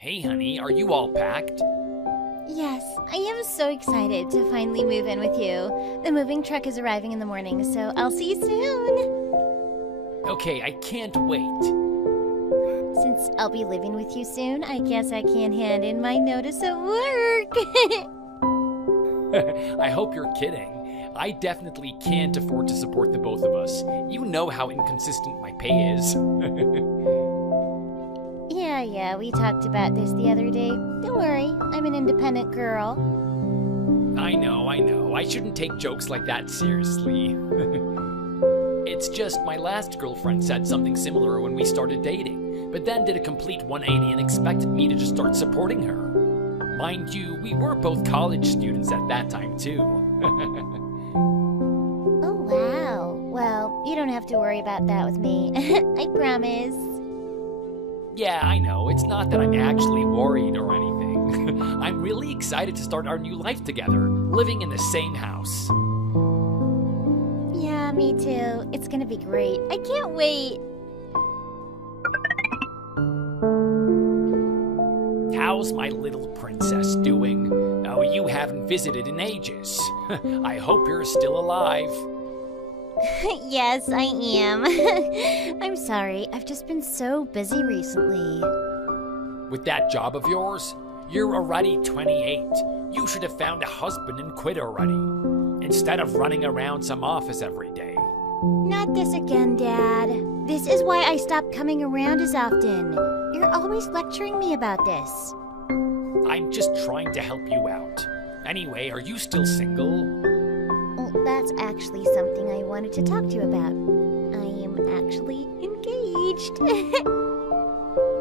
Hey honey, are you all packed? Yes, I am so excited to finally move in with you. The moving truck is arriving in the morning, so I'll see you soon. Okay, I can't wait. Since I'll be living with you soon, I guess I can hand in my notice at work. I hope you're kidding. I definitely can't afford to support the both of us. You know how inconsistent my pay is. Yeah, we talked about this the other day. Don't worry, I'm an independent girl. I know. I shouldn't take jokes like that seriously. It's just my last girlfriend said something similar when we started dating, but then did a complete 180 and expected me to just start supporting her. Mind you, we were both college students at that time, too. Oh, wow. Well, you don't have to worry about that with me. I promise. Yeah, I know. It's not that I'm actually worried or anything. I'm really excited to start our new life together, living in the same house. Yeah, me too. It's gonna be great. I can't wait. How's my little princess doing? Oh, you haven't visited in ages. I hope you're still alive. Yes, I am. I'm sorry, I've just been so busy recently. With that job of yours, you're already 28. You should have found a husband and quit already, instead of running around some office every day. Not this again, Dad. This is why I stopped coming around as often. You're always lecturing me about this. I'm just trying to help you out. Anyway, are you still single? Well, that's actually something I wanted to talk to you about. I am actually engaged.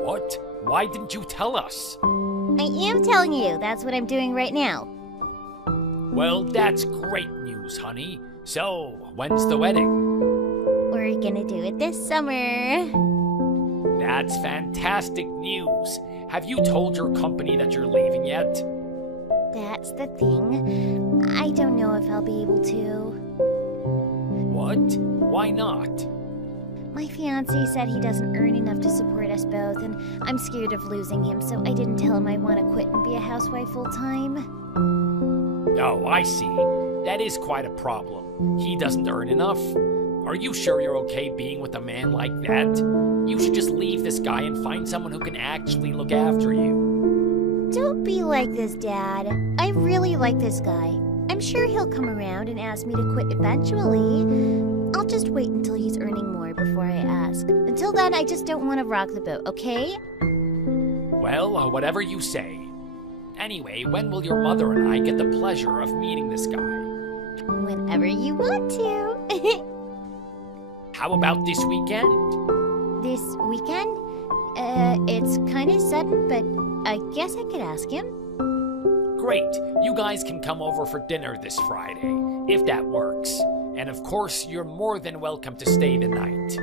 What? Why didn't you tell us? I am telling you. That's what I'm doing right now. Well, that's great news, honey. So, when's the wedding? We're gonna do it this summer. That's fantastic news. Have you told your company that you're leaving yet? That's the thing. I don't know if I'll be able to. What? Why not? My fiancé said he doesn't earn enough to support us both, and I'm scared of losing him, so I didn't tell him I want to quit and be a housewife full time. Oh, I see. That is quite a problem. He doesn't earn enough? Are you sure you're okay being with a man like that? You should just leave this guy and find someone who can actually look after you. Don't be like this, Dad. I really like this guy. I'm sure he'll come around and ask me to quit eventually. I'll just wait until he's earning more before I ask. Until then, I just don't want to rock the boat, okay? Well, whatever you say. Anyway, when will your mother and I get the pleasure of meeting this guy? Whenever you want to. How about this weekend? This weekend? It's kind of sudden, but I guess I could ask him. Great. You guys can come over for dinner this Friday, if that works. And of course, you're more than welcome to stay the night.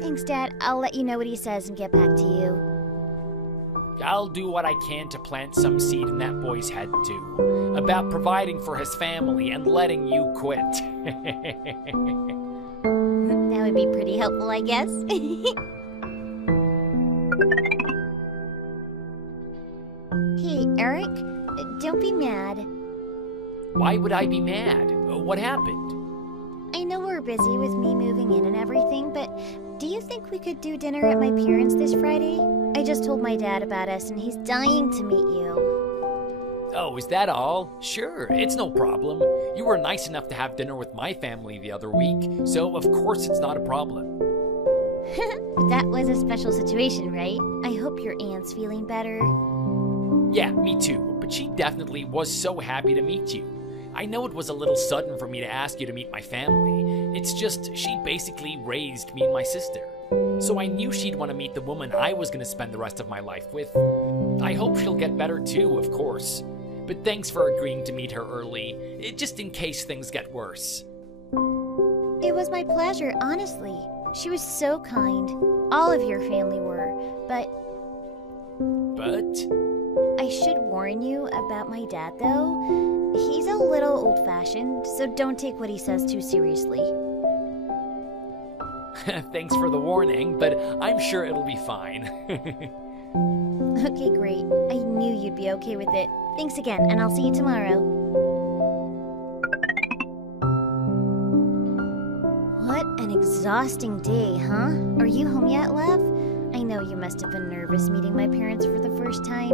Thanks, Dad. I'll let you know what he says and get back to you. I'll do what I can to plant some seed in that boy's head, too. About providing for his family and letting you quit. That would be pretty helpful, I guess. Hey, Eric, don't be mad. Why would I be mad? What happened? I know we're busy with me moving in and everything, but do you think we could do dinner at my parents' this Friday? I just told my dad about us and he's dying to meet you. Oh, is that all? Sure, it's no problem. You were nice enough to have dinner with my family the other week, so of course it's not a problem. That was a special situation, right? I hope your aunt's feeling better. Yeah, me too, but she definitely was so happy to meet you. I know it was a little sudden for me to ask you to meet my family. It's just she basically raised me and my sister. So I knew she'd want to meet the woman I was going to spend the rest of my life with. I hope she'll get better too, of course. But thanks for agreeing to meet her early, just in case things get worse. It was my pleasure, honestly. She was so kind. All of your family were, but I should warn you about my dad, though. He's a little old-fashioned, so don't take what he says too seriously. Thanks for the warning, but I'm sure it'll be fine. Okay, great. I knew you'd be okay with it. Thanks again, and I'll see you tomorrow. What an exhausting day, huh? Are you home yet, love? I know you must have been nervous meeting my parents for the first time.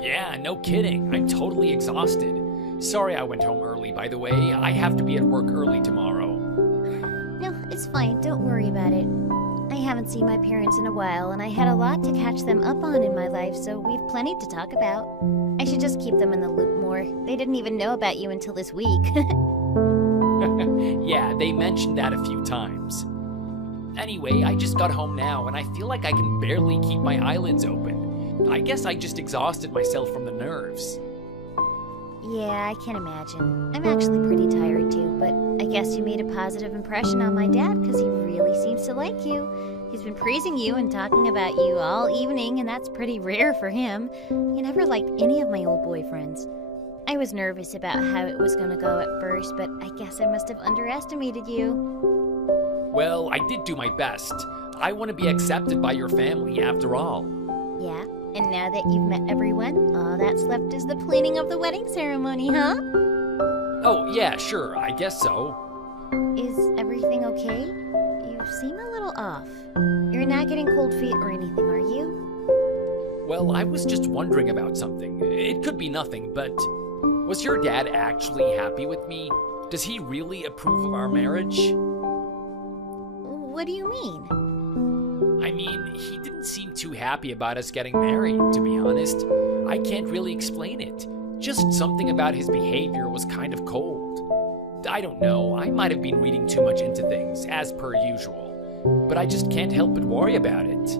Yeah, no kidding. I'm totally exhausted. Sorry I went home early, by the way. I have to be at work early tomorrow. No, it's fine. Don't worry about it. I haven't seen my parents in a while, and I had a lot to catch them up on in my life, so we've plenty to talk about. I should just keep them in the loop more. They didn't even know about you until this week. Yeah, they mentioned that a few times. Anyway, I just got home now, and I feel like I can barely keep my eyelids open. I guess I just exhausted myself from the nerves. Yeah, I can imagine. I'm actually pretty tired too, but I guess you made a positive impression on my dad because he really seems to like you. He's been praising you and talking about you all evening, and that's pretty rare for him. He never liked any of my old boyfriends. I was nervous about how it was going to go at first, but I guess I must have underestimated you. Well, I did do my best. I want to be accepted by your family after all. Yeah? And now that you've met everyone, all that's left is the planning of the wedding ceremony, huh? Oh, yeah, sure, I guess so. Is everything okay? You seem a little off. You're not getting cold feet or anything, are you? Well, I was just wondering about something. It could be nothing, but was your dad actually happy with me? Does he really approve of our marriage? What do you mean? I mean, he didn't seem too happy about us getting married, to be honest. I can't really explain it. Just something about his behavior was kind of cold. I don't know, I might have been reading too much into things, as per usual. But I just can't help but worry about it.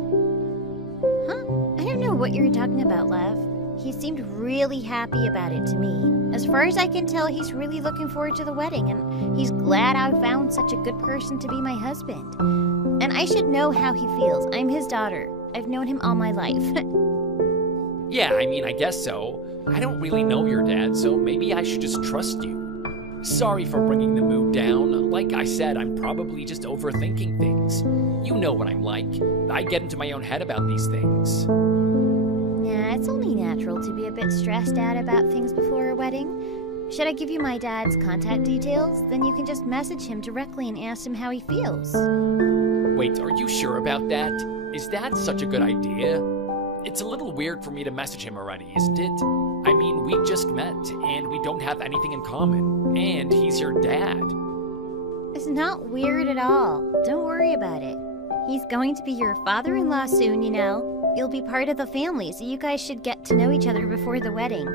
Huh? I don't know what you're talking about, love. He seemed really happy about it to me. As far as I can tell, he's really looking forward to the wedding, and he's glad I found such a good person to be my husband. And I should know how he feels. I'm his daughter. I've known him all my life. Yeah, I mean, I guess so. I don't really know your dad, so maybe I should just trust you. Sorry for bringing the mood down. Like I said, I'm probably just overthinking things. You know what I'm like. I get into my own head about these things. Nah, it's only natural to be a bit stressed out about things before a wedding. Should I give you my dad's contact details? Then you can just message him directly and ask him how he feels. Wait, are you sure about that? Is that such a good idea? It's a little weird for me to message him already, isn't it? I mean, we just met, and we don't have anything in common, and he's your dad. It's not weird at all. Don't worry about it. He's going to be your father-in-law soon, you know. You'll be part of the family, so you guys should get to know each other before the wedding.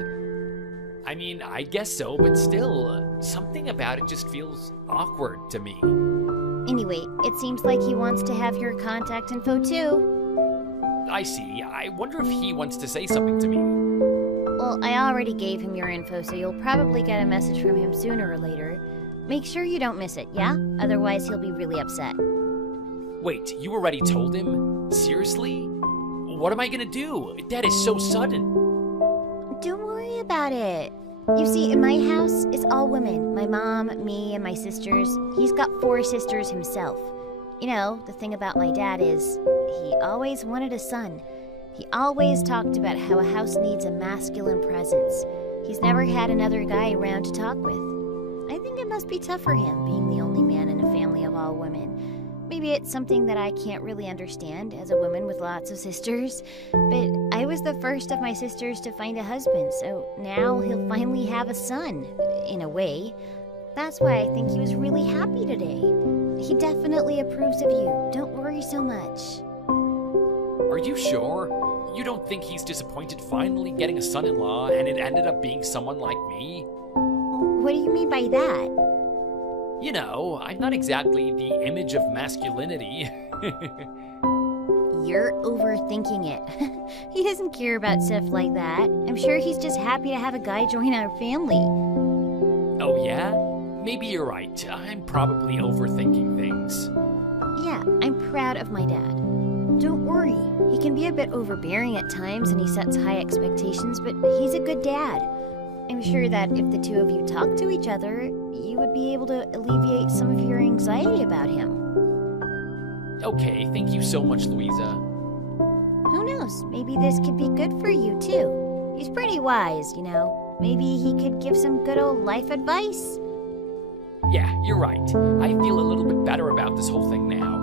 I mean, I guess so, but still, something about it just feels awkward to me. Anyway, it seems like he wants to have your contact info too. I see. I wonder if he wants to say something to me. Well, I already gave him your info, so you'll probably get a message from him sooner or later. Make sure you don't miss it, yeah? Otherwise, he'll be really upset. Wait, you already told him? Seriously? What am I gonna do? That is so sudden. Don't worry about it. You see, in my house, it's all women. My mom, me, and my sisters. He's got 4 sisters himself. You know, the thing about my dad is, he always wanted a son. He always talked about how a house needs a masculine presence. He's never had another guy around to talk with. I think it must be tough for him, being the only man in a family of all women. Maybe it's something that I can't really understand as a woman with lots of sisters, but I was the first of my sisters to find a husband, so now he'll finally have a son, in a way. That's why I think he was really happy today. He definitely approves of you. Don't worry so much. Are you sure? You don't think he's disappointed finally getting a son-in-law and it ended up being someone like me? What do you mean by that? You know, I'm not exactly the image of masculinity. You're overthinking it. He doesn't care about stuff like that. I'm sure he's just happy to have a guy join our family. Oh yeah? Maybe you're right. I'm probably overthinking things. Yeah, I'm proud of my dad. Don't worry. He can be a bit overbearing at times and he sets high expectations, but he's a good dad. I'm sure that if the two of you talk to each other, you would be able to alleviate some of your anxiety about him. Okay, thank you so much, Louisa. Who knows? Maybe this could be good for you, too. He's pretty wise, you know. Maybe he could give some good old life advice. Yeah, you're right. I feel a little bit better about this whole thing now.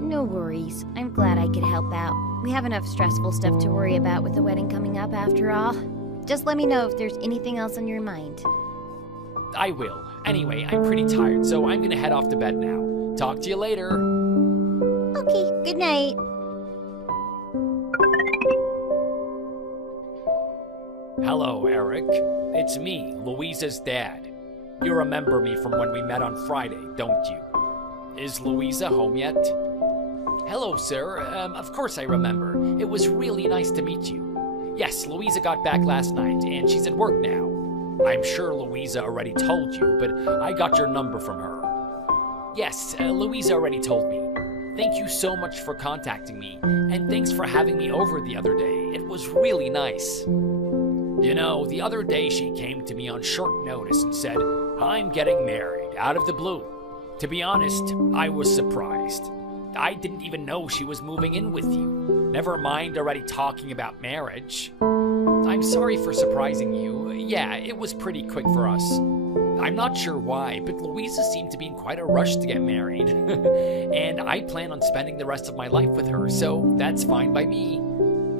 No worries. I'm glad I could help out. We have enough stressful stuff to worry about with the wedding coming up after all. Just let me know if there's anything else on your mind. I will. Anyway, I'm pretty tired, so I'm gonna head off to bed now. Talk to you later. Okay, good night. Hello, Eric. It's me, Louisa's dad. You remember me from when we met on Friday, don't you? Is Louisa home yet? Hello, sir. Of course I remember. It was really nice to meet you. Yes, Louisa got back last night, and she's at work now. I'm sure Louisa already told you, but I got your number from her. Yes, Louisa already told me. Thank you so much for contacting me, and thanks for having me over the other day. It was really nice. You know, the other day she came to me on short notice and said, "I'm getting married," out of the blue. To be honest, I was surprised. I didn't even know she was moving in with you. Never mind already talking about marriage. I'm sorry for surprising you. Yeah, it was pretty quick for us. I'm not sure why, but Louisa seemed to be in quite a rush to get married. And I plan on spending the rest of my life with her, so that's fine by me.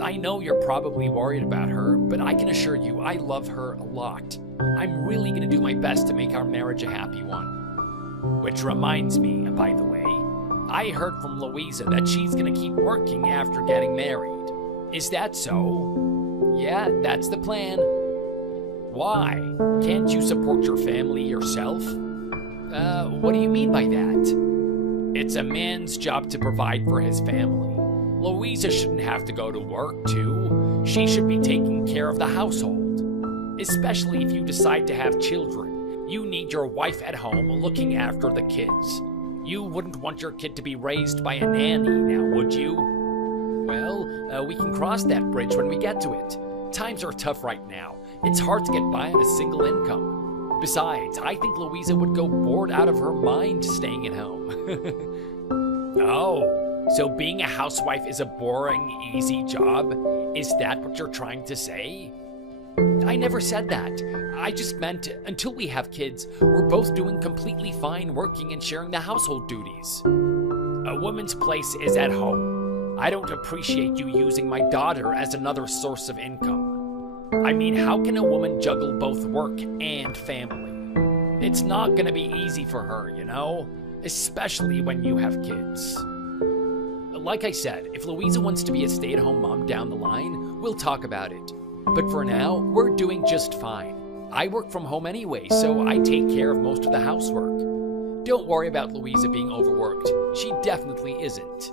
I know you're probably worried about her, but I can assure you I love her a lot. I'm really gonna do my best to make our marriage a happy one. Which reminds me, by the way, I heard from Louisa that she's gonna keep working after getting married. Is that so? Yeah, that's the plan. Why? Can't you support your family yourself? What do you mean by that? It's a man's job to provide for his family. Louisa shouldn't have to go to work, too. She should be taking care of the household. Especially if you decide to have children. You need your wife at home looking after the kids. You wouldn't want your kid to be raised by a nanny, now would you? Well, we can cross that bridge when we get to it. Times are tough right now. It's hard to get by on a single income. Besides, I think Louisa would go bored out of her mind staying at home. Oh, so being a housewife is a boring, easy job? Is that what you're trying to say? I never said that. I just meant until we have kids, we're both doing completely fine working and sharing the household duties. A woman's place is at home. I don't appreciate you using my daughter as another source of income. I mean, how can a woman juggle both work and family? It's not gonna be easy for her, you know? Especially when you have kids. Like I said, if Louisa wants to be a stay-at-home mom down the line, we'll talk about it. But for now, we're doing just fine. I work from home anyway, so I take care of most of the housework. Don't worry about Louisa being overworked. She definitely isn't.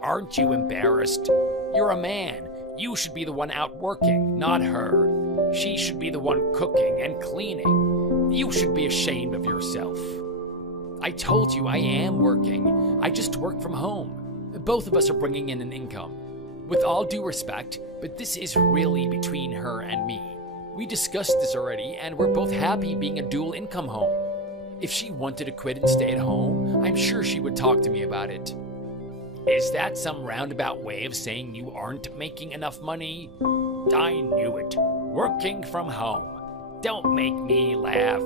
Aren't you embarrassed? You're a man. You should be the one out working, not her. She should be the one cooking and cleaning. You should be ashamed of yourself. I told you I am working. I just work from home. Both of us are bringing in an income. With all due respect, but this is really between her and me. We discussed this already, and we're both happy being a dual income home. If she wanted to quit and stay at home, I'm sure she would talk to me about it. Is that some roundabout way of saying you aren't making enough money? I knew it. Working from home. Don't make me laugh.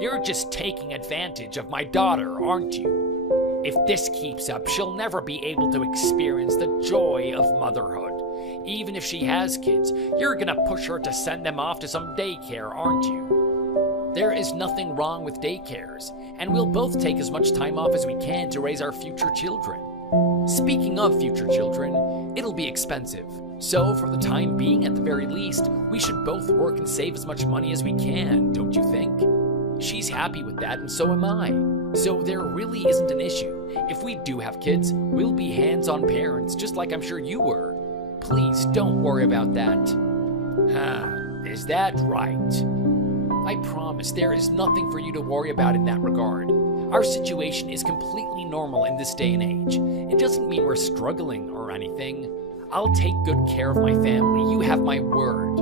You're just taking advantage of my daughter, aren't you? If this keeps up, she'll never be able to experience the joy of motherhood. Even if she has kids, you're gonna push her to send them off to some daycare, aren't you? There is nothing wrong with daycares, and we'll both take as much time off as we can to raise our future children. Speaking of future children, it'll be expensive. So for the time being, at the very least, we should both work and save as much money as we can, don't you think? She's happy with that, and so am I. So there really isn't an issue. If we do have kids, we'll be hands-on parents, just like I'm sure you were. Please don't worry about that. Is that right? I promise there is nothing for you to worry about in that regard. Our situation is completely normal in this day and age. It doesn't mean we're struggling or anything. I'll take good care of my family, you have my word.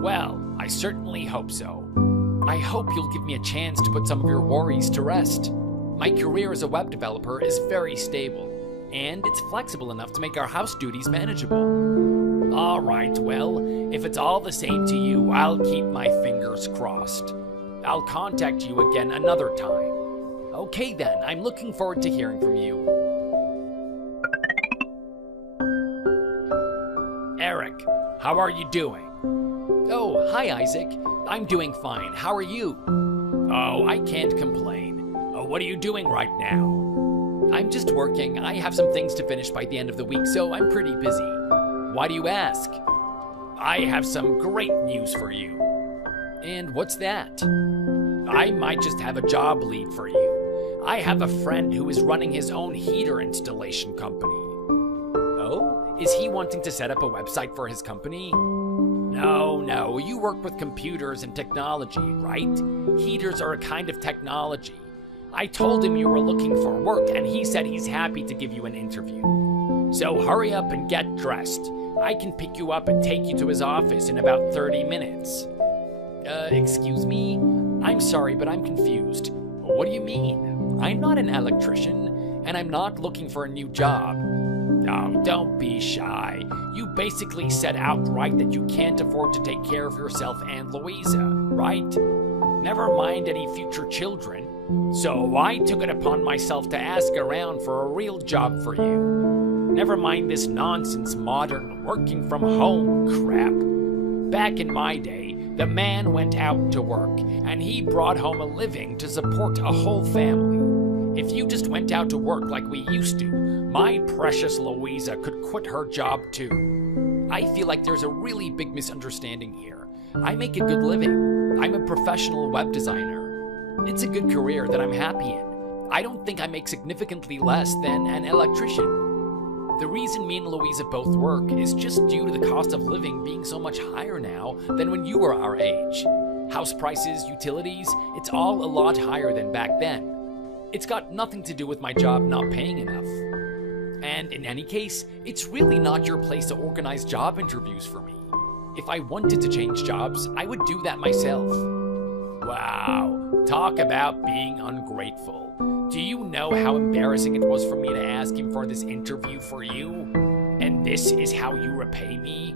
Well, I certainly hope so. I hope you'll give me a chance to put some of your worries to rest. My career as a web developer is very stable. and it's flexible enough to make our house duties manageable. Alright, well, if it's all the same to you, I'll keep my fingers crossed. I'll contact you again another time. Okay then, I'm looking forward to hearing from you. Eric, how are you doing? Oh, hi Isaac. I'm doing fine. How are you? Oh, I can't complain. What are you doing right now? I'm just working. I have some things to finish by the end of the week, so I'm pretty busy. Why do you ask? I have some great news for you. And what's that? I might just have a job lead for you. I have a friend who is running his own heater installation company. Oh? Is he wanting to set up a website for his company? No, you work with computers and technology, right? Heaters are a kind of technology. I told him you were looking for work, and he said he's happy to give you an interview. So hurry up and get dressed. I can pick you up and take you to his office in about 30 minutes. Excuse me? I'm sorry, but I'm confused. What do you mean? I'm not an electrician, and I'm not looking for a new job. Oh, don't be shy. You basically said outright that you can't afford to take care of yourself and Louisa, right? Never mind any future children. So I took it upon myself to ask around for a real job for you. Never mind this nonsense modern working from home crap. Back in my day, the man went out to work, and he brought home a living to support a whole family. If you just went out to work like we used to, my precious Louisa could quit her job too. I feel like there's a really big misunderstanding here. I make a good living. I'm a professional web designer. It's a good career that I'm happy in. I don't think I make significantly less than an electrician. The reason me and Louisa both work is just due to the cost of living being so much higher now than when you were our age. House prices, utilities, it's all a lot higher than back then. It's got nothing to do with my job not paying enough. And in any case, it's really not your place to organize job interviews for me. If I wanted to change jobs, I would do that myself. Wow, talk about being ungrateful. Do you know how embarrassing it was for me to ask him for this interview for you? And this is how you repay me?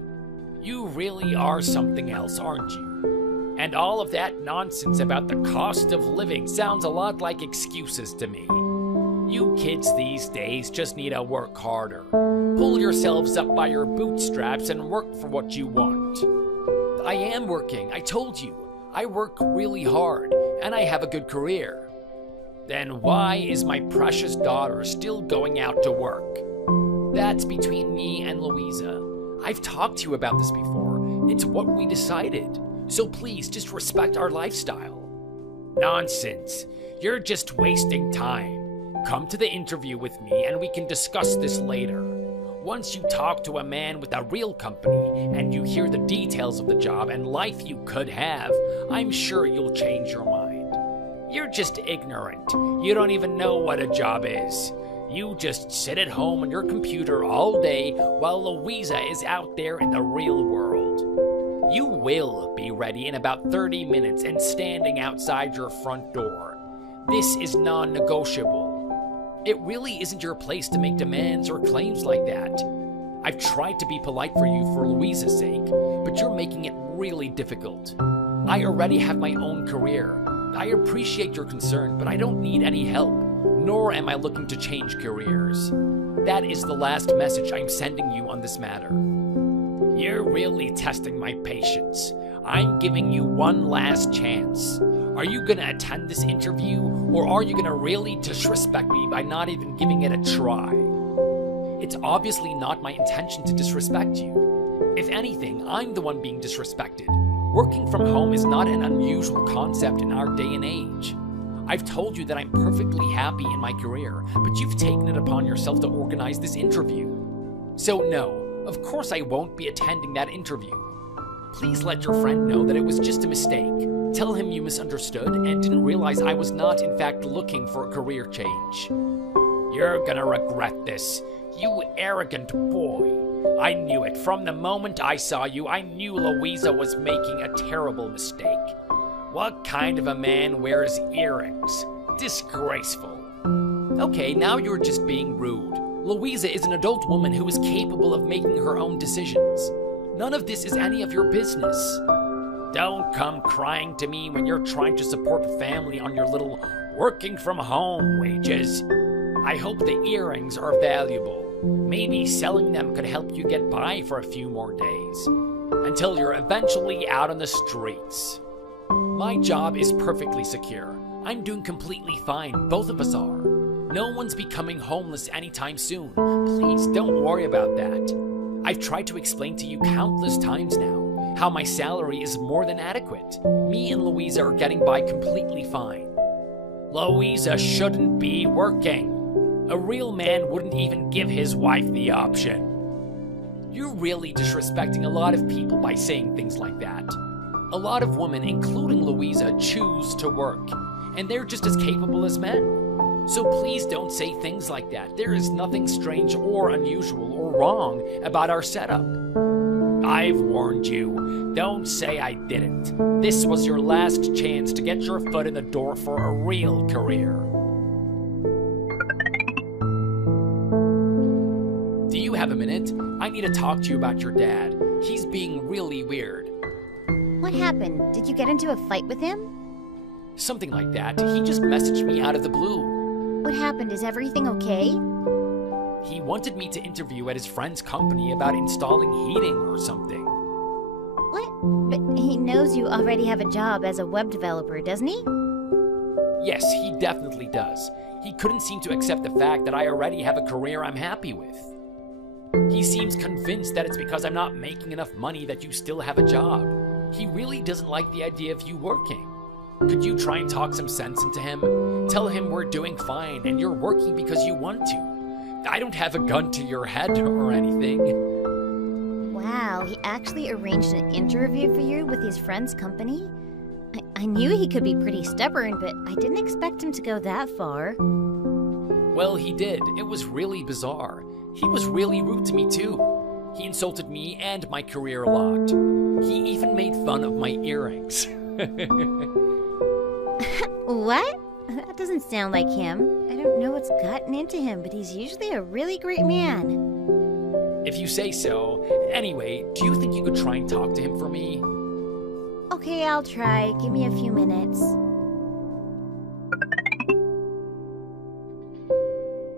You really are something else, aren't you? And all of that nonsense about the cost of living sounds a lot like excuses to me. You kids these days just need to work harder. Pull yourselves up by your bootstraps and work for what you want. I am working, I told you. I work really hard, and I have a good career. Then why is my precious daughter still going out to work? That's between me and Louisa. I've talked to you about this before. It's what we decided. So please, just respect our lifestyle. Nonsense. You're just wasting time. Come to the interview with me and we can discuss this later. Once you talk to a man with a real company and you hear the details of the job and life you could have, I'm sure you'll change your mind. You're just ignorant. You don't even know what a job is. You just sit at home on your computer all day while Louisa is out there in the real world. You will be ready in about 30 minutes and standing outside your front door. This is non-negotiable. It really isn't your place to make demands or claims like that. I've tried to be polite for you for Louisa's sake, but you're making it really difficult. I already have my own career. I appreciate your concern, but I don't need any help, nor am I looking to change careers. That is the last message I'm sending you on this matter. You're really testing my patience. I'm giving you one last chance. Are you gonna attend this interview, or are you gonna really disrespect me by not even giving it a try? It's obviously not my intention to disrespect you. If anything, I'm the one being disrespected. Working from home is not an unusual concept in our day and age. I've told you that I'm perfectly happy in my career, but you've taken it upon yourself to organize this interview. So no, of course I won't be attending that interview. Please let your friend know that it was just a mistake. Tell him you misunderstood and didn't realize I was not in fact looking for a career change. You're gonna regret this, you arrogant boy. I knew it. From the moment I saw you, I knew Louisa was making a terrible mistake. What kind of a man wears earrings? Disgraceful. Okay, now you're just being rude. Louisa is an adult woman who is capable of making her own decisions. None of this is any of your business. Don't come crying to me when you're trying to support a family on your little working from home wages. I hope the earrings are valuable. Maybe selling them could help you get by for a few more days, until you're eventually out on the streets. My job is perfectly secure. I'm doing completely fine, both of us are. No one's becoming homeless anytime soon. Please don't worry about that. I've tried to explain to you countless times now how my salary is more than adequate. Me and Louisa are getting by completely fine. Louisa shouldn't be working. A real man wouldn't even give his wife the option. You're really disrespecting a lot of people by saying things like that. A lot of women, including Louisa, choose to work, and they're just as capable as men. So please don't say things like that. There is nothing strange or unusual or wrong about our setup. I've warned you. Don't say I didn't. This was your last chance to get your foot in the door for a real career. Do you have a minute? I need to talk to you about your dad. He's being really weird. What happened? Did you get into a fight with him? Something like that. He just messaged me out of the blue. What happened? Is everything okay? He wanted me to interview at his friend's company about installing heating or something. What? But he knows you already have a job as a web developer, doesn't he? Yes, he definitely does. He couldn't seem to accept the fact that I already have a career I'm happy with. He seems convinced that it's because I'm not making enough money that you still have a job. He really doesn't like the idea of you working. Could you try and talk some sense into him? Tell him we're doing fine and you're working because you want to. I don't have a gun to your head or anything. Wow, he actually arranged an interview for you with his friend's company? I knew he could be pretty stubborn, but I didn't expect him to go that far. Well, he did. It was really bizarre. He was really rude to me too. He insulted me and my career a lot. He even made fun of my earrings. What? That doesn't sound like him. I don't know what's gotten into him, but he's usually a really great man. If you say so. Anyway, do you think you could try and talk to him for me? Okay, I'll try. Give me a few minutes.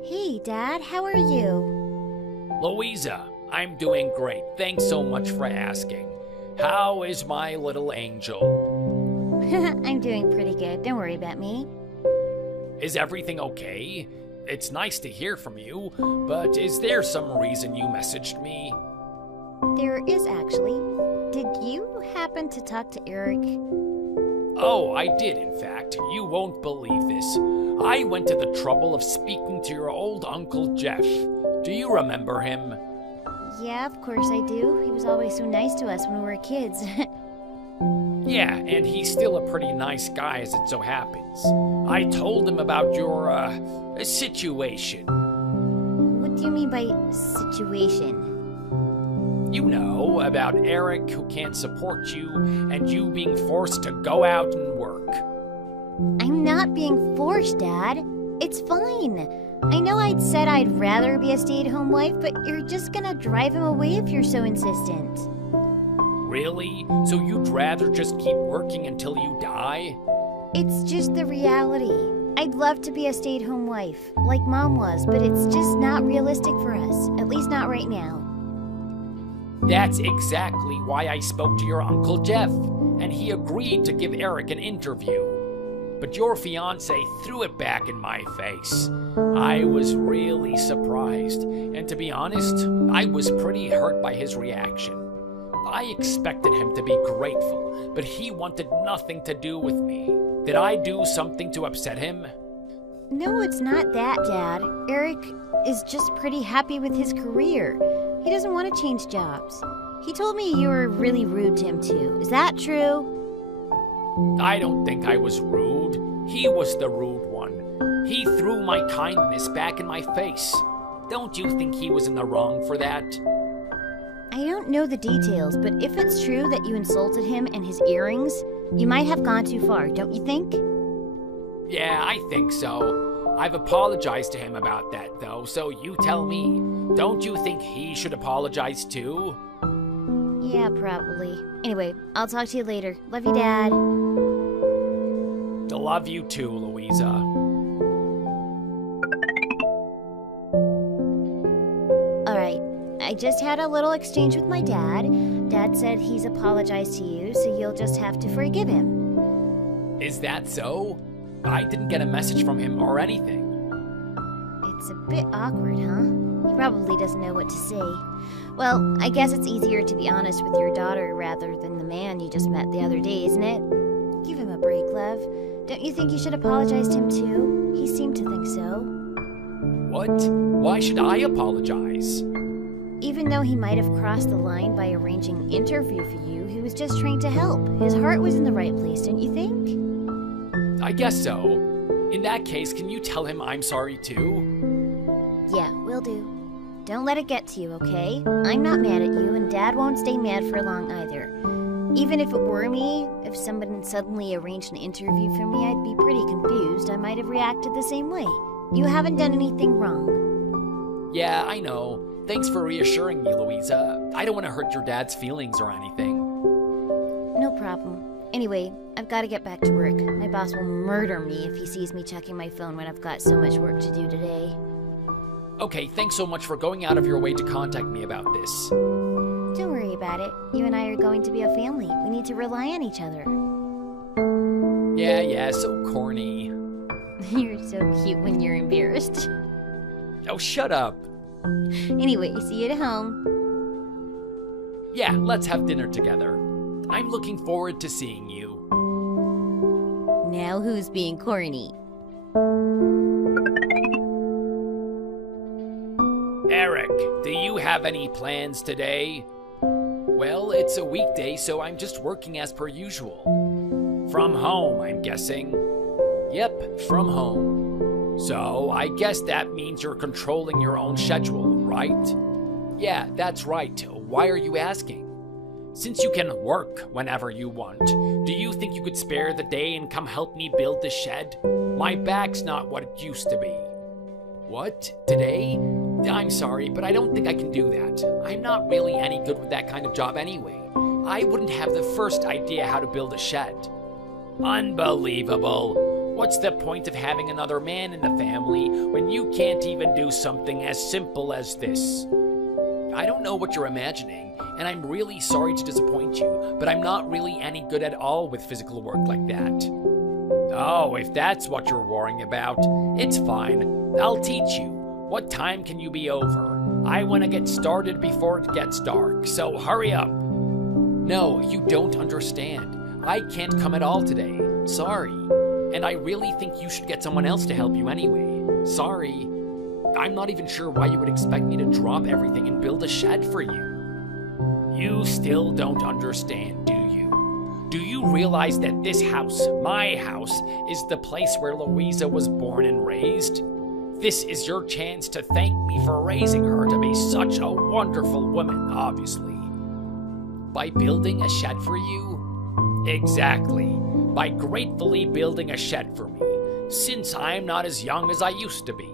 Hey, Dad, how are you? Louisa, I'm doing great. Thanks so much for asking. How is my little angel? I'm doing pretty good. Don't worry about me. Is everything okay? It's nice to hear from you, but is there some reason you messaged me? There is actually. Did you happen to talk to Eric? Oh, I did, in fact. You won't believe this. I went to the trouble of speaking to your old Uncle Jeff. Do you remember him? Yeah, of course I do. He was always so nice to us when we were kids. Yeah, and he's still a pretty nice guy as it so happens. I told him about your, situation. What do you mean by situation? You know, about Eric who can't support you and you being forced to go out and work. I'm not being forced, Dad. It's fine. I know I'd said I'd rather be a stay-at-home wife, but you're just gonna drive him away if you're so insistent. Really? So you'd rather just keep working until you die? It's just the reality. I'd love to be a stay-at-home wife, like Mom was, but it's just not realistic for us, at least not right now. That's exactly why I spoke to your Uncle Jeff, and he agreed to give Eric an interview. But your fiance threw it back in my face. I was really surprised, and to be honest, I was pretty hurt by his reaction. I expected him to be grateful, but he wanted nothing to do with me. Did I do something to upset him? No, it's not that, Dad. Eric is just pretty happy with his career. He doesn't want to change jobs. He told me you were really rude to him too. Is that true? I don't think I was rude. He was the rude one. He threw my kindness back in my face. Don't you think he was in the wrong for that? I don't know the details, but if it's true that you insulted him and his earrings, you might have gone too far, don't you think? Yeah, I think so. I've apologized to him about that, though, so you tell me. Don't you think he should apologize too? Yeah, probably. Anyway, I'll talk to you later. Love you, Dad. Love you too, Louisa. Alright, I just had a little exchange with my dad. Dad said he's apologized to you, so you'll just have to forgive him. Is that so? I didn't get a message from him or anything. It's a bit awkward, huh? He probably doesn't know what to say. Well, I guess it's easier to be honest with your daughter rather than the man you just met the other day, isn't it? Give him a break, love. Don't you think you should apologize to him too? He seemed to think so. What? Why should I apologize? Even though he might have crossed the line by arranging an interview for you, he was just trying to help. His heart was in the right place, don't you think? I guess so. In that case, can you tell him I'm sorry too? Yeah, will do. Don't let it get to you, okay? I'm not mad at you, and Dad won't stay mad for long either. Even if it were me, if someone suddenly arranged an interview for me, I'd be pretty confused. I might have reacted the same way. You haven't done anything wrong. Yeah, I know. Thanks for reassuring me, Louisa. I don't want to hurt your dad's feelings or anything. No problem. Anyway, I've got to get back to work. My boss will murder me if he sees me checking my phone when I've got so much work to do today. Okay, thanks so much for going out of your way to contact me about this. Don't worry about it. You and I are going to be a family. We need to rely on each other. Yeah, so corny. You're so cute when you're embarrassed. Oh, shut up. Anyway, see you at home. Yeah, let's have dinner together. I'm looking forward to seeing you. Now who's being corny? Eric, do you have any plans today? Well, it's a weekday, so I'm just working as per usual. From home, I'm guessing. Yep, from home. So, I guess that means you're controlling your own schedule, right? Yeah, that's right. Why are you asking? Since you can work whenever you want, do you think you could spare the day and come help me build the shed? My back's not what it used to be. What? Today? I'm sorry, but I don't think I can do that. I'm not really any good with that kind of job anyway. I wouldn't have the first idea how to build a shed. Unbelievable. What's the point of having another man in the family when you can't even do something as simple as this? I don't know what you're imagining, and I'm really sorry to disappoint you, but I'm not really any good at all with physical work like that. Oh, if that's what you're worrying about, it's fine. I'll teach you. What time can you be over? I want to get started before it gets dark, so hurry up. No, you don't understand. I can't come at all today. Sorry. And I really think you should get someone else to help you anyway. Sorry. I'm not even sure why you would expect me to drop everything and build a shed for you. You still don't understand, do you? Do you realize that this house, my house, is the place where Louisa was born and raised? This is your chance to thank me for raising her to be such a wonderful woman, obviously. By building a shed for you? Exactly. By gratefully building a shed for me, since I'm not as young as I used to be.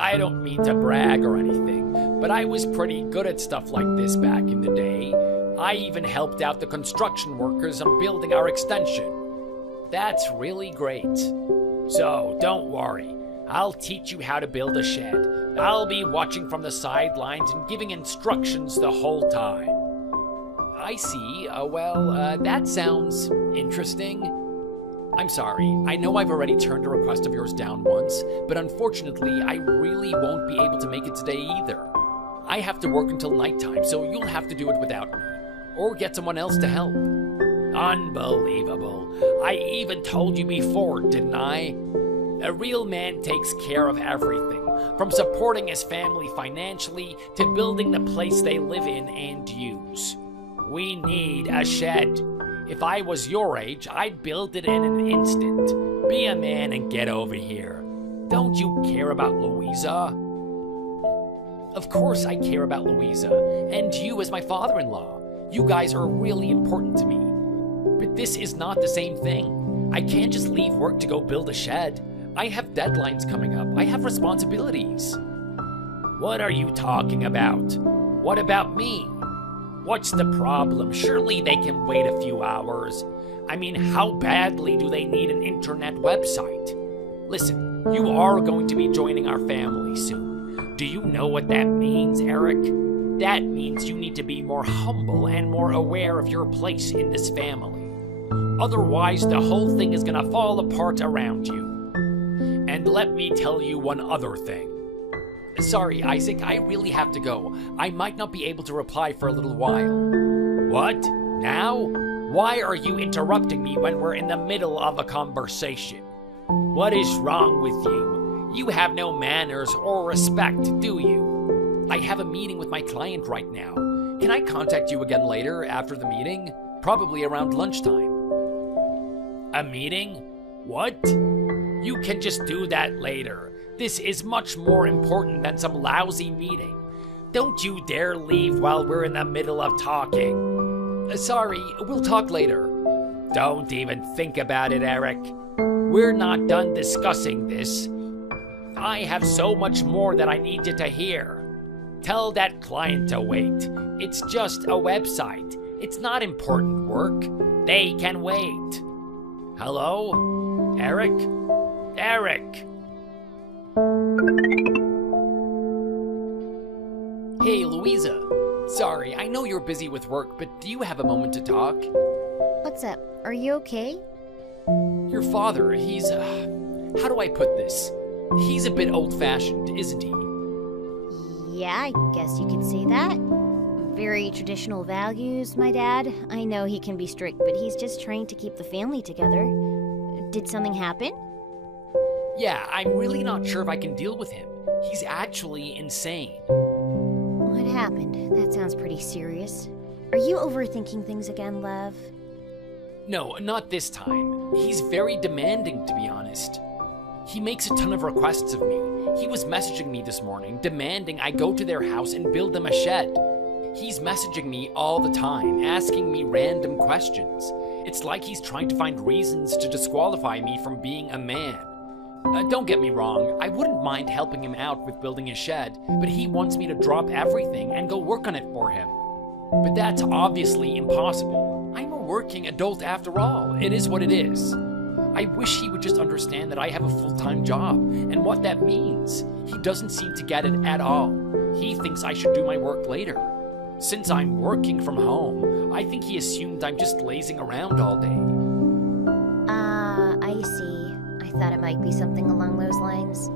I don't mean to brag or anything, but I was pretty good at stuff like this back in the day. I even helped out the construction workers on building our extension. That's really great. So, don't worry. I'll teach you how to build a shed. I'll be watching from the sidelines and giving instructions the whole time. I see. That sounds interesting. I'm sorry. I know I've already turned a request of yours down once, but unfortunately, I really won't be able to make it today either. I have to work until nighttime, so you'll have to do it without me. Or get someone else to help. Unbelievable. I even told you before, didn't I? A real man takes care of everything, from supporting his family financially to building the place they live in and use. We need a shed. If I was your age, I'd build it in an instant. Be a man and get over here. Don't you care about Louisa? Of course I care about Louisa, and you as my father-in-law. You guys are really important to me. But this is not the same thing. I can't just leave work to go build a shed. I have deadlines coming up. I have responsibilities. What are you talking about? What about me? What's the problem? Surely they can wait a few hours. I mean, how badly do they need an internet website? Listen, you are going to be joining our family soon. Do you know what that means, Eric? That means you need to be more humble and more aware of your place in this family. Otherwise, the whole thing is gonna fall apart around you. And let me tell you one other thing. Sorry, Isaac, I really have to go. I might not be able to reply for a little while. What? Now? Why are you interrupting me when we're in the middle of a conversation? What is wrong with you? You have no manners or respect, do you? I have a meeting with my client right now. Can I contact you again later after the meeting? Probably around lunchtime. A meeting? What? You can just do that later. This is much more important than some lousy meeting. Don't you dare leave while we're in the middle of talking. Sorry, we'll talk later. Don't even think about it, Eric. We're not done discussing this. I have so much more that I need you to hear. Tell that client to wait. It's just a website. It's not important work. They can wait. Hello? Eric? Eric! Hey, Louisa. Sorry, I know you're busy with work, but do you have a moment to talk? What's up? Are you okay? Your father, he's, how do I put this? He's a bit old-fashioned, isn't he? Yeah, I guess you could say that. Very traditional values, my dad. I know he can be strict, but he's just trying to keep the family together. Did something happen? Yeah, I'm really not sure if I can deal with him. He's actually insane. What happened? That sounds pretty serious. Are you overthinking things again, Lev? No, not this time. He's very demanding, to be honest. He makes a ton of requests of me. He was messaging me this morning, demanding I go to their house and build them a shed. He's messaging me all the time, asking me random questions. It's like he's trying to find reasons to disqualify me from being a man. Don't get me wrong, I wouldn't mind helping him out with building his shed, but he wants me to drop everything and go work on it for him. But that's obviously impossible. I'm a working adult after all. It is what it is. I wish he would just understand that I have a full-time job and what that means. He doesn't seem to get it at all. He thinks I should do my work later. Since I'm working from home, I think he assumed I'm just lazing around all day. I see. I thought it might be something along those lines.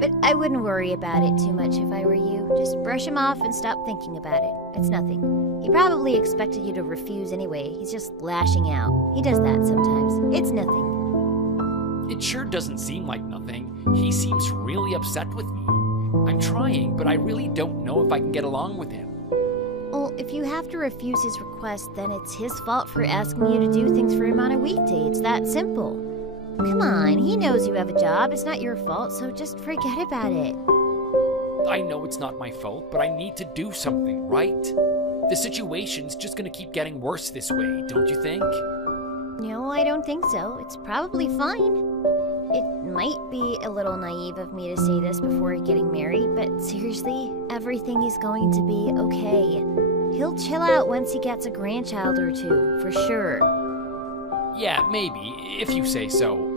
But I wouldn't worry about it too much if I were you. Just brush him off and stop thinking about it. It's nothing. He probably expected you to refuse anyway. He's just lashing out. He does that sometimes. It's nothing. It sure doesn't seem like nothing. He seems really upset with me. I'm trying, but I really don't know if I can get along with him. Well, if you have to refuse his request, then it's his fault for asking you to do things for him on a weekday. It's that simple. Come on, he knows you have a job. It's not your fault, so just forget about it. I know it's not my fault, but I need to do something, right? The situation's just gonna keep getting worse this way, don't you think? No, I don't think so. It's probably fine. It might be a little naive of me to say this before getting married, but seriously, everything is going to be okay. He'll chill out once he gets a grandchild or two, for sure. Yeah, maybe, if you say so.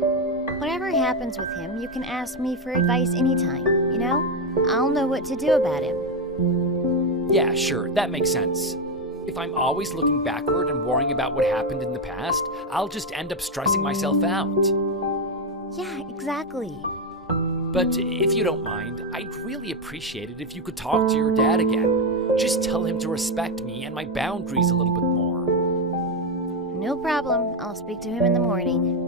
Whatever happens with him, you can ask me for advice anytime, you know? I'll know what to do about him. Yeah, sure, that makes sense. If I'm always looking backward and worrying about what happened in the past, I'll just end up stressing myself out. Yeah, exactly. But if you don't mind, I'd really appreciate it if you could talk to your dad again. Just tell him to respect me and my boundaries a little bit more. No problem. I'll speak to him in the morning.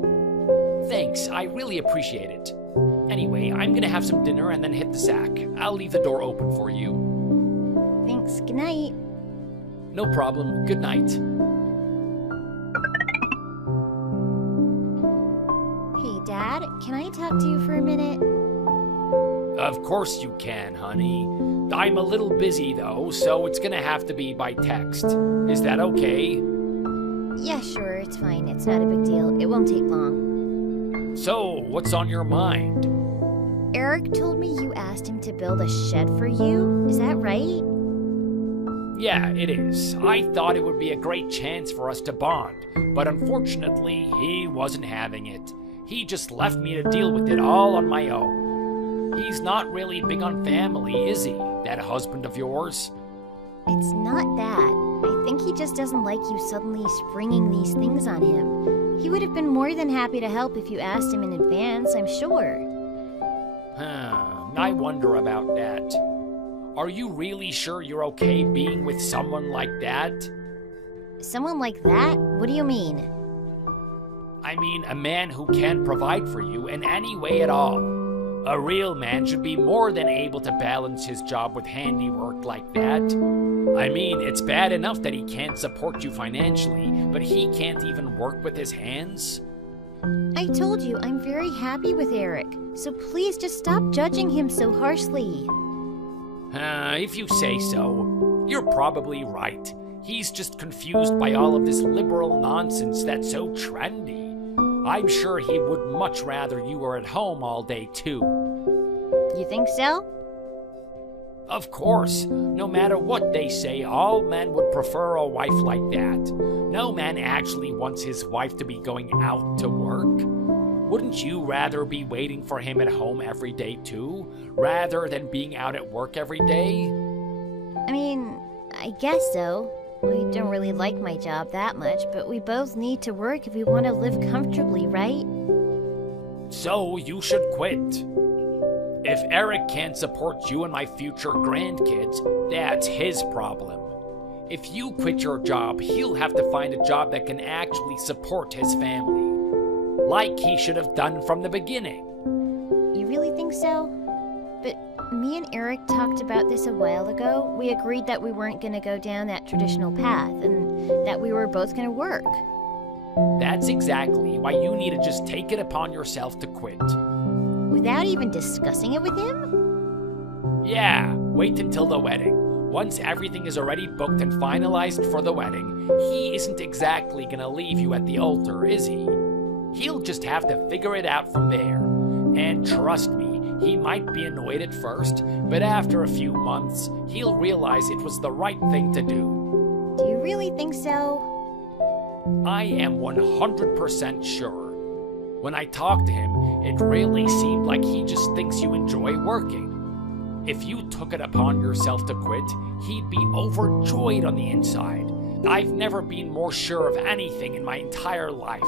Thanks, I really appreciate it. Anyway, I'm gonna have some dinner and then hit the sack. I'll leave the door open for you. Thanks. Good night. No problem. Good night. Hey, Dad, can I talk to you for a minute? Of course you can, honey. I'm a little busy though, so it's gonna have to be by text. Is that okay? Yeah, sure, it's fine. It's not a big deal. It won't take long. So, what's on your mind? Eric told me you asked him to build a shed for you. Is that right? Yeah, it is. I thought it would be a great chance for us to bond, but unfortunately, he wasn't having it. He just left me to deal with it all on my own. He's not really big on family, is he, that husband of yours? It's not that. I think he just doesn't like you suddenly springing these things on him. He would have been more than happy to help if you asked him in advance, I'm sure. I wonder about that. Are you really sure you're okay being with someone like that? Someone like that? What do you mean? I mean, a man who can provide for you in any way at all. A real man should be more than able to balance his job with handiwork like that. I mean, it's bad enough that he can't support you financially, but he can't even work with his hands? I told you I'm very happy with Eric, so please just stop judging him so harshly. If you say so, you're probably right. He's just confused by all of this liberal nonsense that's so trendy. I'm sure he would much rather you were at home all day, too. You think so? Of course. No matter what they say, all men would prefer a wife like that. No man actually wants his wife to be going out to work. Wouldn't you rather be waiting for him at home every day, too, rather than being out at work every day? I mean, I guess so. I don't really like my job that much, but we both need to work if we want to live comfortably, right? So you should quit. If Eric can't support you and my future grandkids, that's his problem. If you quit your job, he'll have to find a job that can actually support his family. Like he should have done from the beginning. You really think so? But me and Eric talked about this a while ago. We agreed that we weren't going to go down that traditional path and that we were both going to work. That's exactly why you need to just take it upon yourself to quit. Without even discussing it with him? Yeah, wait until the wedding. Once everything is already booked and finalized for the wedding, he isn't exactly gonna leave you at the altar, is he? He'll just have to figure it out from there. And trust me, he might be annoyed at first, but after a few months, he'll realize it was the right thing to do. Do you really think so? I am 100% sure. When I talked to him, it really seemed like he just thinks you enjoy working. If you took it upon yourself to quit, he'd be overjoyed on the inside. I've never been more sure of anything in my entire life.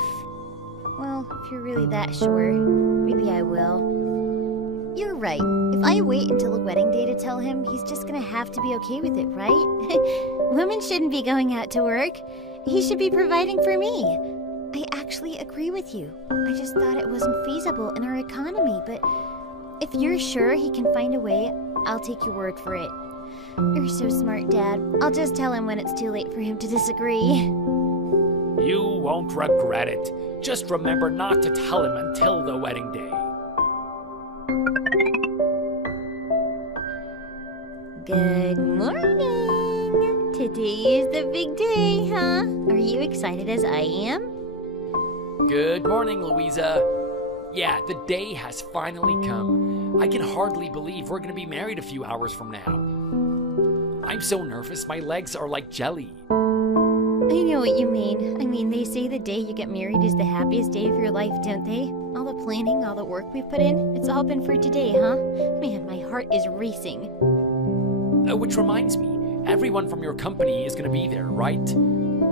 Well, if you're really that sure, maybe I will. You're right. If I wait until the wedding day to tell him, he's just gonna have to be okay with it, right? Women shouldn't be going out to work. He should be providing for me. I actually agree with you. I just thought it wasn't feasible in our economy, but if you're sure he can find a way, I'll take your word for it. You're so smart, Dad. I'll just tell him when it's too late for him to disagree. You won't regret it. Just remember not to tell him until the wedding day. Good morning! Today is the big day, huh? Are you excited as I am? Good morning, Louisa. Yeah, the day has finally come. I can hardly believe we're gonna be married a few hours from now. I'm so nervous, my legs are like jelly. I know what you mean. I mean, they say the day you get married is the happiest day of your life, don't they? All the planning, all the work we've put in, it's all been for today, huh? Man, my heart is racing. Which reminds me, everyone from your company is gonna be there, right?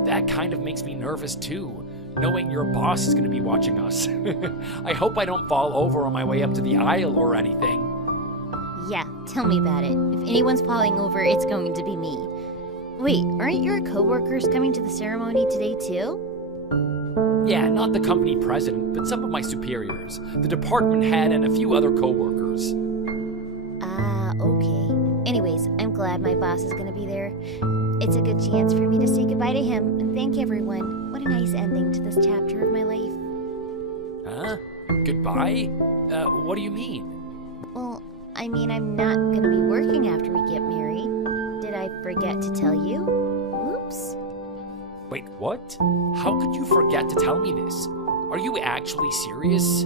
That kind of makes me nervous too, knowing your boss is gonna be watching us. I hope I don't fall over on my way up to the aisle or anything. Yeah, tell me about it. If anyone's falling over, it's going to be me. Wait, aren't your coworkers coming to the ceremony today too? Yeah, not the company president, but some of my superiors, the department head, and a few other coworkers. Ah, okay. Anyways, I'm glad my boss is gonna be there. It's a good chance for me to say goodbye to him and thank everyone. What a nice ending to this chapter of my life. Huh? Goodbye? What do you mean? Well, I mean, I'm not gonna be working after we get married. Did I forget to tell you? Oops. Wait, what? How could you forget to tell me this? Are you actually serious?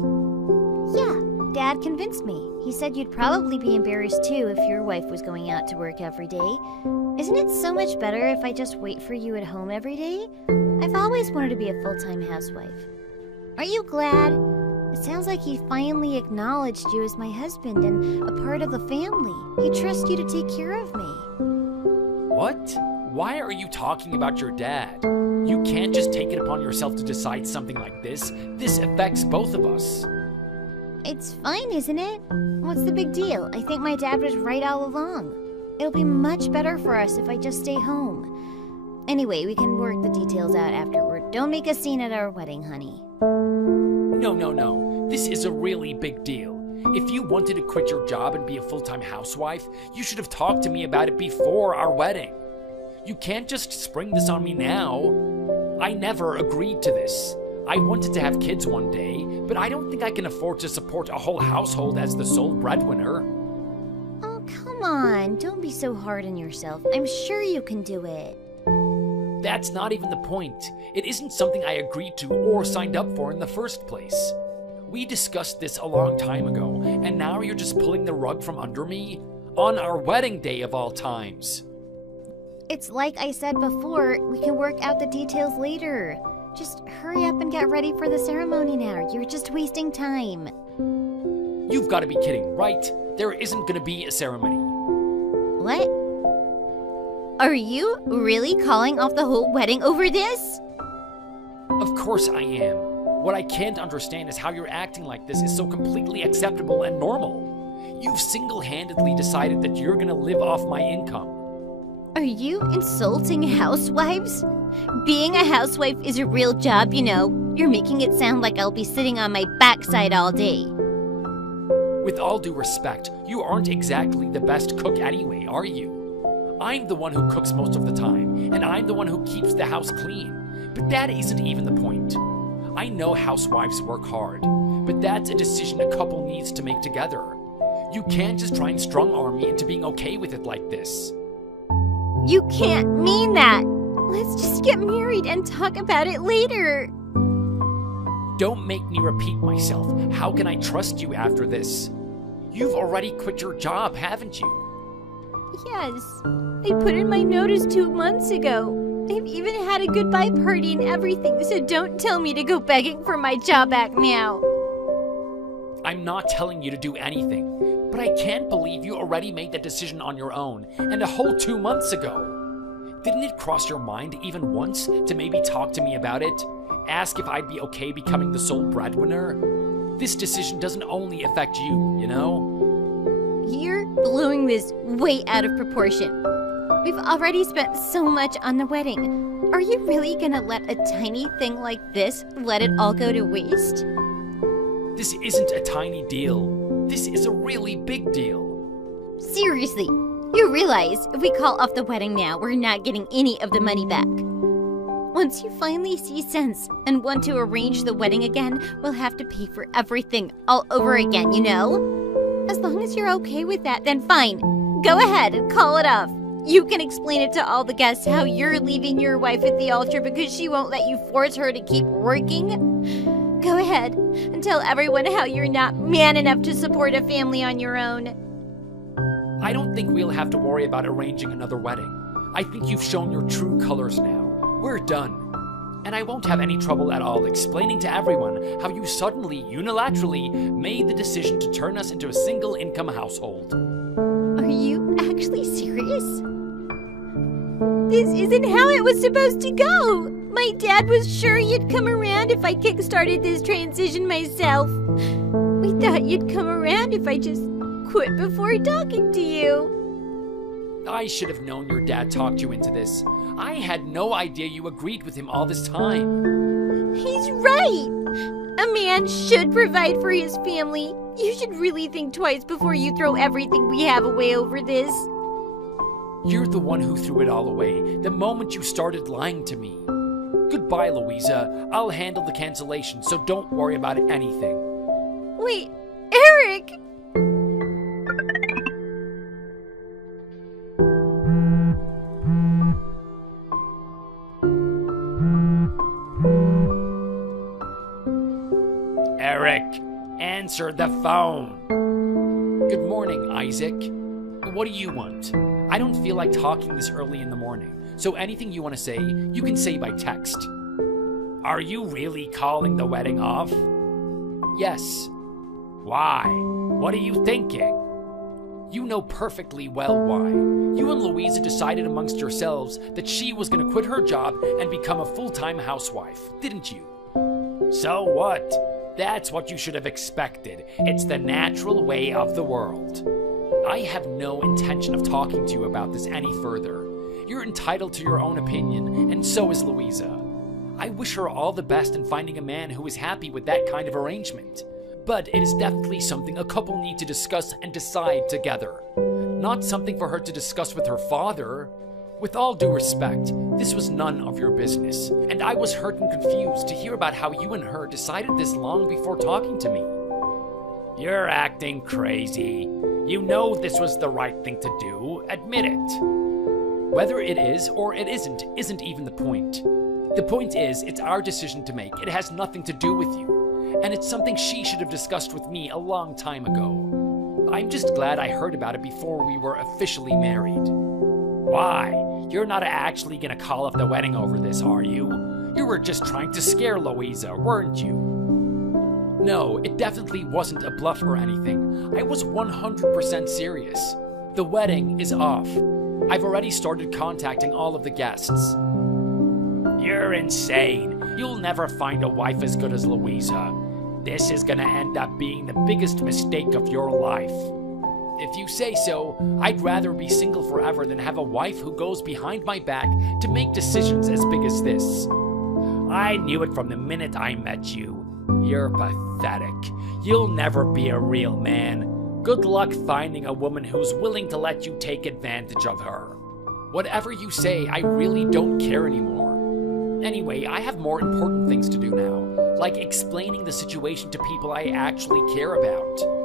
Yeah, Dad convinced me. He said you'd probably be embarrassed too if your wife was going out to work every day. Isn't it so much better if I just wait for you at home every day? I've always wanted to be a full-time housewife. Are you glad? It sounds like he finally acknowledged you as my husband and a part of the family. He trusts you to take care of me. What? Why are you talking about your dad? You can't just take it upon yourself to decide something like this. This affects both of us. It's fine, isn't it? What's the big deal? I think my dad was right all along. It'll be much better for us if I just stay home. Anyway, we can work the details out afterward. Don't make a scene at our wedding, honey. No. This is a really big deal. If you wanted to quit your job and be a full-time housewife, you should have talked to me about it before our wedding. You can't just spring this on me now. I never agreed to this. I wanted to have kids one day, but I don't think I can afford to support a whole household as the sole breadwinner. Oh, come on. Don't be so hard on yourself. I'm sure you can do it. That's not even the point. It isn't something I agreed to or signed up for in the first place. We discussed this a long time ago, and now you're just pulling the rug from under me? On our wedding day of all times. It's like I said before, we can work out the details later. Just hurry up and get ready for the ceremony now. You're just wasting time. You've got to be kidding, right? There isn't going to be a ceremony. What? Are you really calling off the whole wedding over this? Of course I am. What I can't understand is how you're acting like this is so completely acceptable and normal. You've single-handedly decided that you're going to live off my income. Are you insulting housewives? Being a housewife is a real job, you know. You're making it sound like I'll be sitting on my backside all day. With all due respect, you aren't exactly the best cook anyway, are you? I'm the one who cooks most of the time, and I'm the one who keeps the house clean. But that isn't even the point. I know housewives work hard, but that's a decision a couple needs to make together. You can't just try and strong-arm me into being okay with it like this. You can't mean that. Let's just get married and talk about it later. Don't make me repeat myself. How can I trust you after this? You've already quit your job, haven't you? Yes. I put in my notice 2 months ago. I've even had a goodbye party and everything, so don't tell me to go begging for my job back now. I'm not telling you to do anything, but I can't believe you already made that decision on your own, and a whole 2 months ago. Didn't it cross your mind even once to maybe talk to me about it? Ask if I'd be okay becoming the sole breadwinner? This decision doesn't only affect you, you know? You're blowing this way out of proportion. We've already spent so much on the wedding. Are you really gonna let a tiny thing like this let it all go to waste? This isn't a tiny deal. This is a really big deal. Seriously, you realize if we call off the wedding now, we're not getting any of the money back. Once you finally see sense and want to arrange the wedding again, we'll have to pay for everything all over again, you know? As long as you're okay with that, then fine. Go ahead and call it off. You can explain it to all the guests how you're leaving your wife at the altar because she won't let you force her to keep working. Go ahead and tell everyone how you're not man enough to support a family on your own. I don't think we'll have to worry about arranging another wedding. I think you've shown your true colors now. We're done. And I won't have any trouble at all explaining to everyone how you suddenly, unilaterally, made the decision to turn us into a single-income household. Are you actually serious? This isn't how it was supposed to go. My dad was sure you'd come around if I kickstarted this transition myself. We thought you'd come around if I just quit before talking to you. I should have known your dad talked you into this. I had no idea you agreed with him all this time. He's right. A man should provide for his family. You should really think twice before you throw everything we have away over this. You're the one who threw it all away the moment you started lying to me. Goodbye, Louisa. I'll handle the cancellation, so don't worry about anything. Wait, Eric! Eric, answer the phone. Good morning, Isaac. What do you want? I don't feel like talking this early in the morning, so anything you want to say, you can say by text. Are you really calling the wedding off? Yes. Why? What are you thinking? You know perfectly well why. You and Louisa decided amongst yourselves that she was going to quit her job and become a full-time housewife, didn't you? So what? That's what you should have expected. It's the natural way of the world. I have no intention of talking to you about this any further. You're entitled to your own opinion, and so is Louisa. I wish her all the best in finding a man who is happy with that kind of arrangement. But it is definitely something a couple need to discuss and decide together. Not something for her to discuss with her father. With all due respect, this was none of your business, and I was hurt and confused to hear about how you and her decided this long before talking to me. You're acting crazy. You know this was the right thing to do. Admit it. Whether it is or it isn't even the point. The point is, it's our decision to make. It has nothing to do with you. And it's something she should have discussed with me a long time ago. I'm just glad I heard about it before we were officially married. Why? You're not actually gonna call off the wedding over this, are you? You were just trying to scare Louisa, weren't you? No, it definitely wasn't a bluff or anything. I was 100% serious. The wedding is off. I've already started contacting all of the guests. You're insane. You'll never find a wife as good as Louisa. This is gonna end up being the biggest mistake of your life. If you say so, I'd rather be single forever than have a wife who goes behind my back to make decisions as big as this. I knew it from the minute I met you. You're pathetic. You'll never be a real man. Good luck finding a woman who's willing to let you take advantage of her. Whatever you say, I really don't care anymore. Anyway, I have more important things to do now, like explaining the situation to people I actually care about.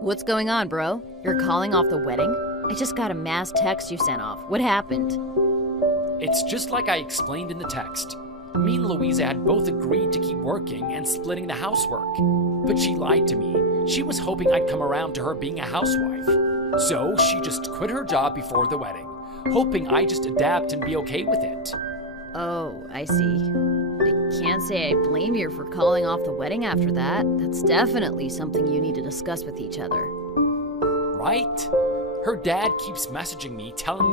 What's going on, bro? You're calling off the wedding? I just got a mass text you sent off. What happened? It's just like I explained in the text. Me and Louisa had both agreed to keep working and splitting the housework. But she lied to me. She was hoping I'd come around to her being a housewife. So she just quit her job before the wedding, hoping I just adapt and be okay with it. Oh, I see. I can't say I blame you for calling off the wedding after that. That's definitely something you need to discuss with each other. Right? Her dad keeps messaging me telling me